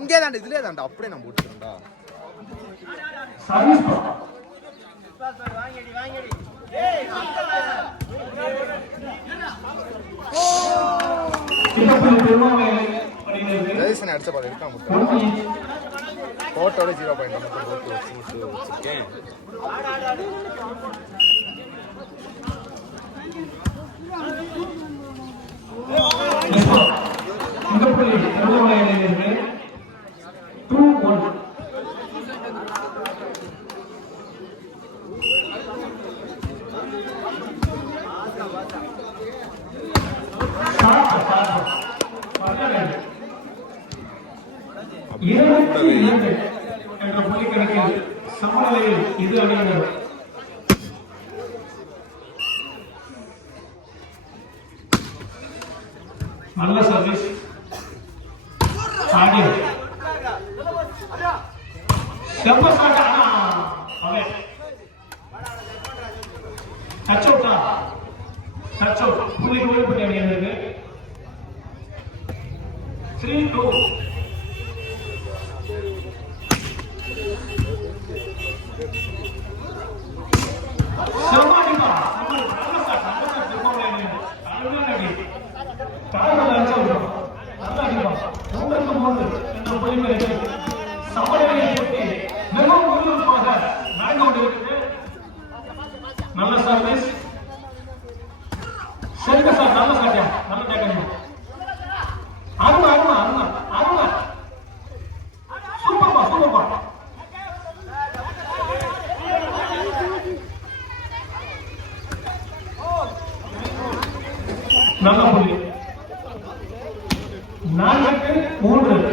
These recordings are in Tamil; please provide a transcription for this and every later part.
இங்கே தாண்டா இதுலயே தாண்டா அப்படியே நான் போட்டுக்கிறேன்டா. ஜெயசன் அடிச்ச பால் இருக்கான் போட்டோட 0 பாயிண்ட் மட்டும் போட்டு வச்சிருக்கேன். இது அணியினர் நல்ல சர்வீஸ் புள்ளி கோயில்பட்டி அணியினருக்கு 3-2. நல்ல சர்வீஸ் சரிங்க சார். நல்ல சாட்டியா நல்ல கேட்கணும். அருமா அருமா அருமா அருமா சூப்பர்ப்பா சூப்பர்ப்பா. நல்ல புள்ளி. 4-3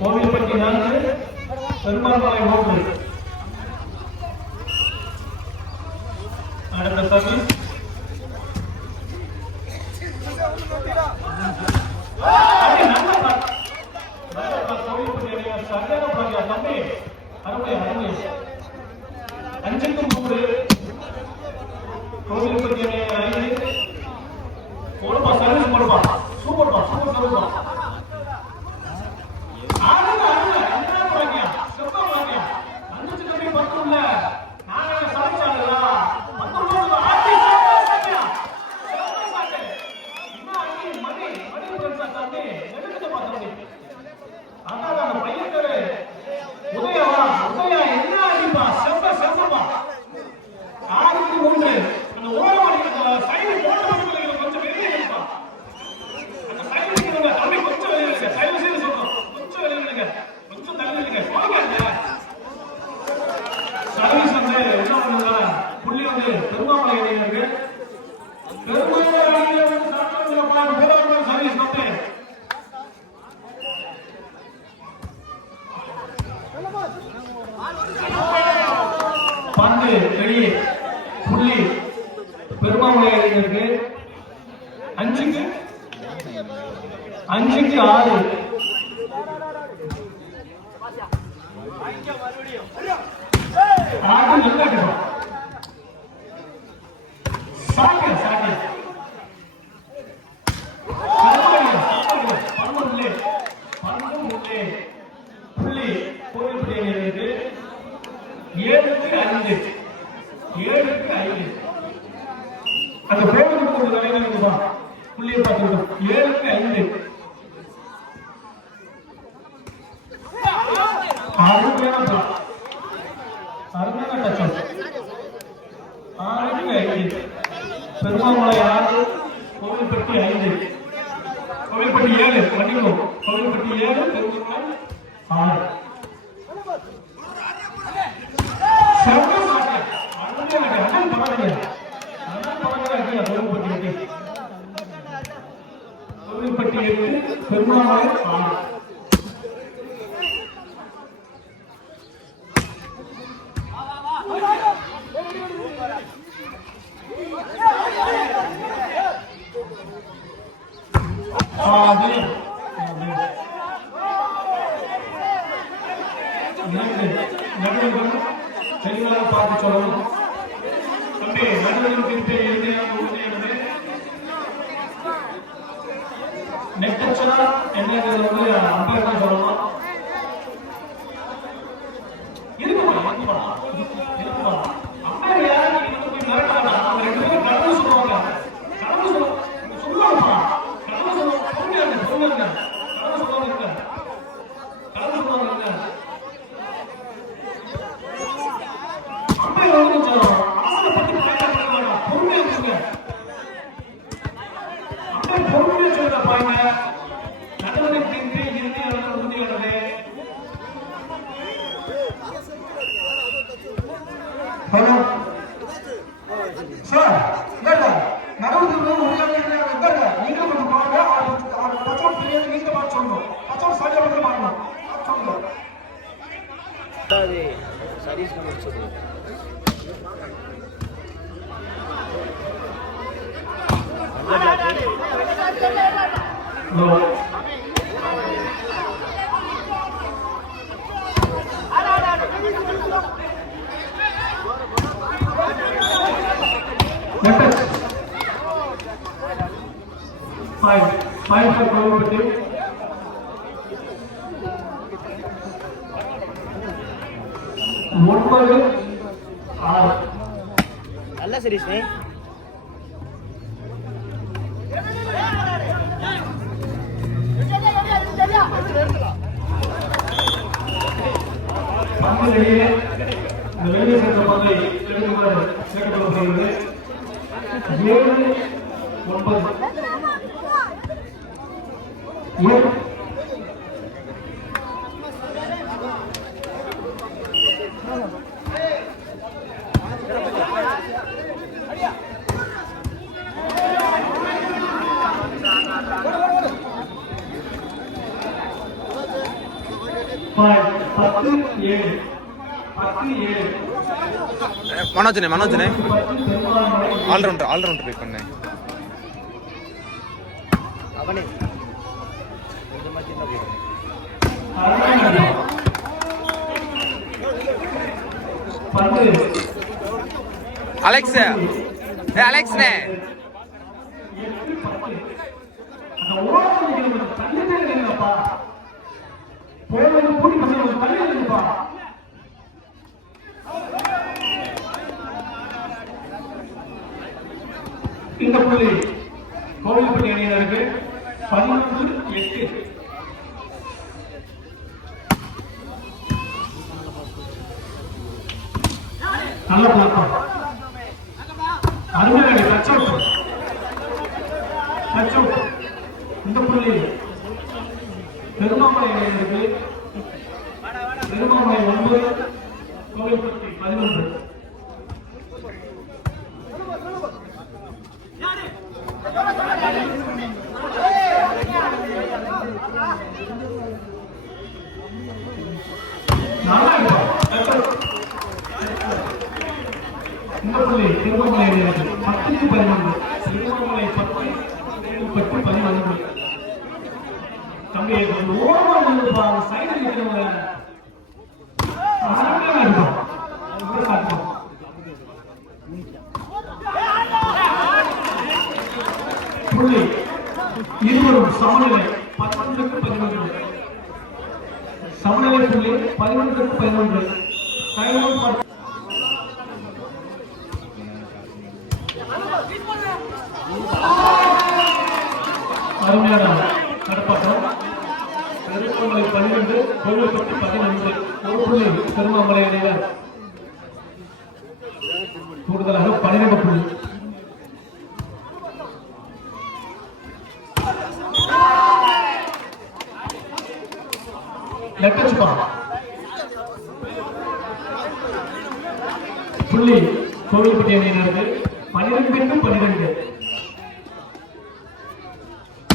கோவில்பட்டி 4 பெருமாள்பாளைய 3. அடுத்த சர்வீஸ் பந்து வெளியே புள்ளி பெருமாமலை அணியினருக்கு 5-6. புள்ளி கோவில்பட்டி அணியினருக்கு 7-5. அந்த போடுக்கு ஒரு தலைவர் இருக்குப்பா. புள்ளியை பார்த்துக்கிட்டோம். 7-5. அருமையான டச்சம். 6-5. பெருமாமலை 6 கோவில்பட்டி 5. கோவில்பட்டி 7 மன்னிக்கும். கோவில்பட்டி 7 பெருமாமலை 6. கோவில்பட்டி 8 பெருமாமலை 6. தெளிவாக பார்த்து சொல்லணும். தம்பி நடுவர்கள் திருப்பி நெக்ஸ்ட் என்னங்கிறது வந்து அம்பேர் தான் சொல்லணும். Five for Kovampati. நல்ல சீரிஸ் நே பந்தலையே வெளியே சென்ற பந்தை எடுக்குமாறு கேட்டுக்கொள்ளப்படுகிறது. 7-9 மனோஜனே ஆல்ரவுண்டர் ட்ரை பண்ணேன். அவனே கொஞ்சமா சின்ன போடு அலெக்ஸ் அலெக்ஸ்னே இந்த புள்ளி கோவில்பட்டி அணியினருக்கு 11-8. நல்ல பழக்கம் அருமையான டச் அவுட். இந்த புள்ளி பெருமாமலை அணியினருக்கு பெருமாமலை 9 கோவில்பட்டி 11. திருமணமலை 10-11 திருமணமலை 10-11 தம்பி ஓரமா சைடு நிற்கிறவங்க புள்ளி இருவரும் சமநிலை 11-11 சமநிலை புள்ளி 11-11 அருமையான நடப்பாட்டம். திருமணமலை 12 கோவில்பட்டி 11 ஒரு புள்ளி திருமணமலை அணியினர் கூடுதலாக 12 புள்ளி. புள்ளி கோவில்பட்டி அணியினருக்கு 12-12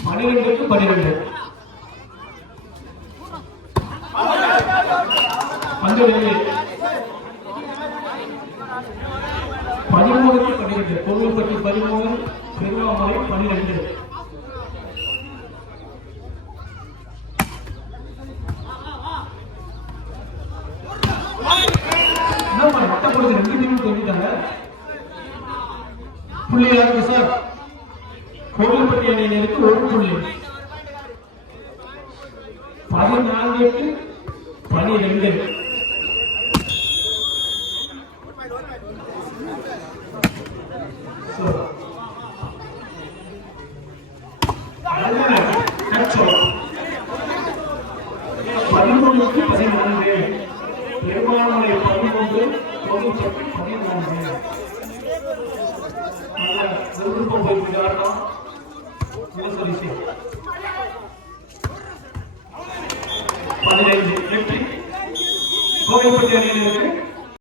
12-12 பந்து வெளியே 13-12 கோவில்பட்டி 13 திருவண்ணாமலை 12. ரெண்டு டீமும் தெரிஞ்சுட்டாங்க. புள்ளியாக சார் கோவில்பட்டி அணியினருக்கு 1 புள்ளி 14-12 13-14 பெருமாளை 11 கோவில்பட்டி 14. விருப்பம் போயிருக்காருன்னா 15 வெற்றி கோவில்பட்டி அணியினருக்கு